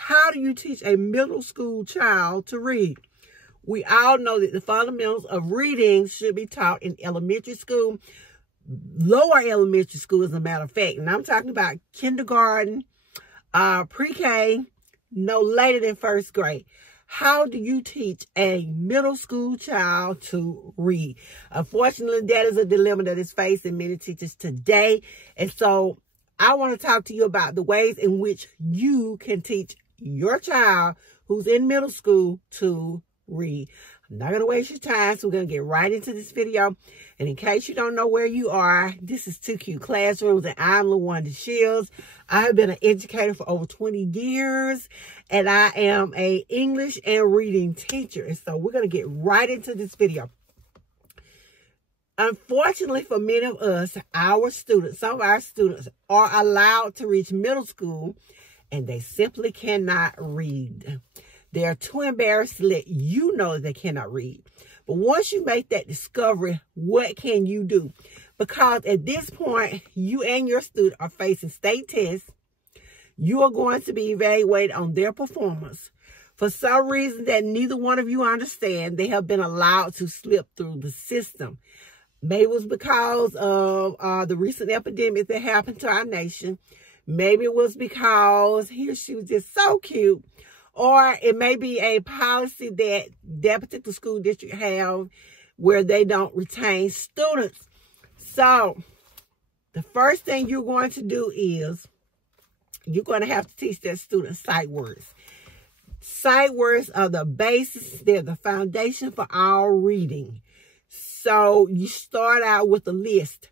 How do you teach a middle school child to read? We all know that the fundamentals of reading should be taught in elementary school, lower elementary school, as a matter of fact. And I'm talking about kindergarten, pre-K, no later than first grade. How do you teach a middle school child to read? Unfortunately, that is a dilemma that is facing many teachers today. And so I want to talk to you about the ways in which you can teach your child who's in middle school to read. I'm not going to waste your time, so we're going to get right into this video. And in case you don't know where you are, this is 2 Cute Classrooms, and I'm LaWanda Shields. I have been an educator for over 20 years, and I am an English and reading teacher. And so we're going to get right into this video. Unfortunately for many of us, our students, some of our students are allowed to reach middle school, and they simply cannot read. They are too embarrassed to let you know they cannot read. But once you make that discovery, what can you do? Because at this point, you and your student are facing state tests. You are going to be evaluated on their performance. For some reason that neither one of you understand, they have been allowed to slip through the system. Maybe it was because of the recent epidemic that happened to our nation. Maybe it was because he or she was just so cute. Or it may be a policy that that particular school district have where they don't retain students. So the first thing you're going to do is you're going to have to teach that student sight words. Sight words are the basis. They're the foundation for all reading. So you start out with a list.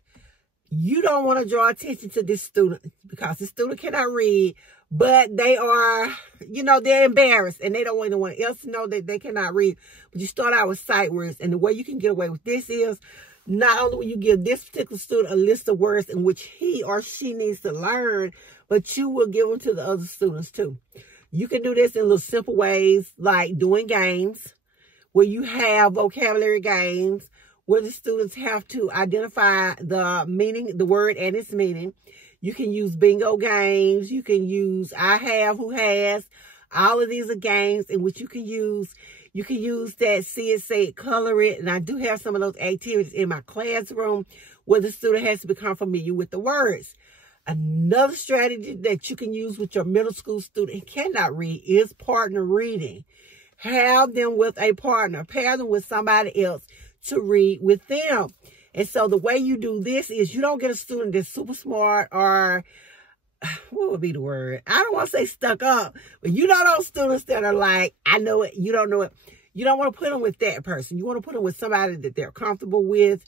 You don't want to draw attention to this student because the student cannot read, but they are, they're embarrassed and they don't want anyone else to know that they cannot read. But you start out with sight words. And the way you can get away with this is not only will you give this particular student a list of words in which he or she needs to learn, but you will give them to the other students too. You can do this in little simple ways like doing games where you have vocabulary games where the students have to identify the meaning, the word and its meaning. You can use bingo games. You can use I have, who has. All of these are games in which you can use that see it, say it, color it. And I do have some of those activities in my classroom where the student has to become familiar with the words. Another strategy that you can use with your middle school student who cannot read is partner reading. Have them with a partner. Pair them with somebody else to read with them. And so the way you do this is you don't get a student that's super smart or, what would be the word? I don't want to say stuck up, but you know those students that are like, I know it, you don't know it. You don't want to put them with that person. You want to put them with somebody that they're comfortable with.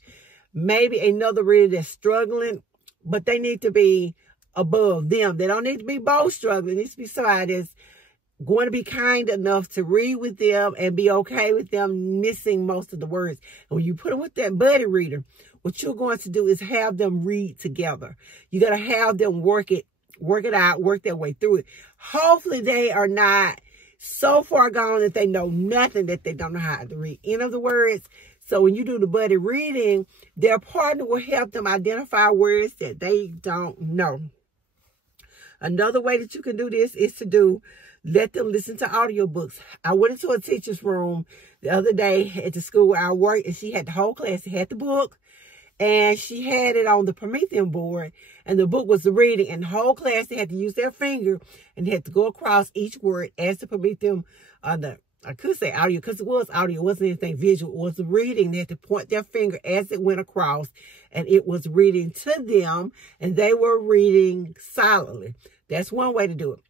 Maybe another reader that's struggling, but they need to be above them. They don't need to be both struggling. It needs to be somebody that's going to be kind enough to read with them and be okay with them missing most of the words. And when you put them with that buddy reader, what you're going to do is have them read together. You're going to have them work it out, work their way through it. Hopefully they are not so far gone that they know nothing, that they don't know how to read any of the words. So when you do the buddy reading, their partner will help them identify words that they don't know. Another way that you can do this is to let them listen to audiobooks. I went into a teacher's room the other day at the school where I work, and she had the whole class. She had the book, and she had it on the Promethean board, and the book was the reading, and the whole class, they had to use their finger, and they had to go across each word as the Promethean, I could say audio, because it was audio. It wasn't anything visual. It was the reading. They had to point their finger as it went across, and it was reading to them, and they were reading silently. That's one way to do it.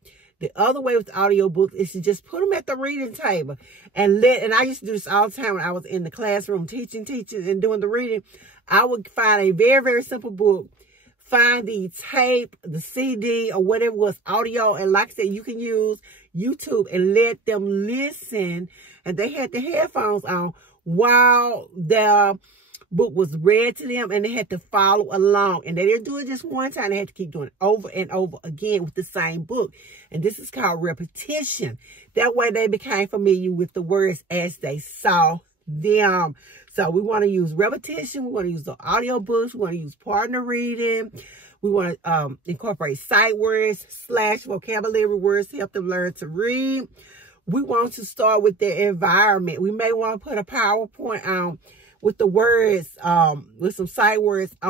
The other way with the audiobooks is to just put them at the reading table and I used to do this all the time when I was in the classroom teaching and doing the reading. I would find a very, very simple book, find the tape, the CD or whatever was audio. And like I said, you can use YouTube and let them listen. And they had the headphones on while the book was read to them, and they had to follow along. And they didn't do it just one time. They had to keep doing it over and over again with the same book. And this is called repetition. That way they became familiar with the words as they saw them. So we want to use repetition. We want to use the audiobooks. We want to use partner reading. We want to incorporate sight words / vocabulary words to help them learn to read. We want to start with their environment. We may want to put a PowerPoint on with the words, with some sight words on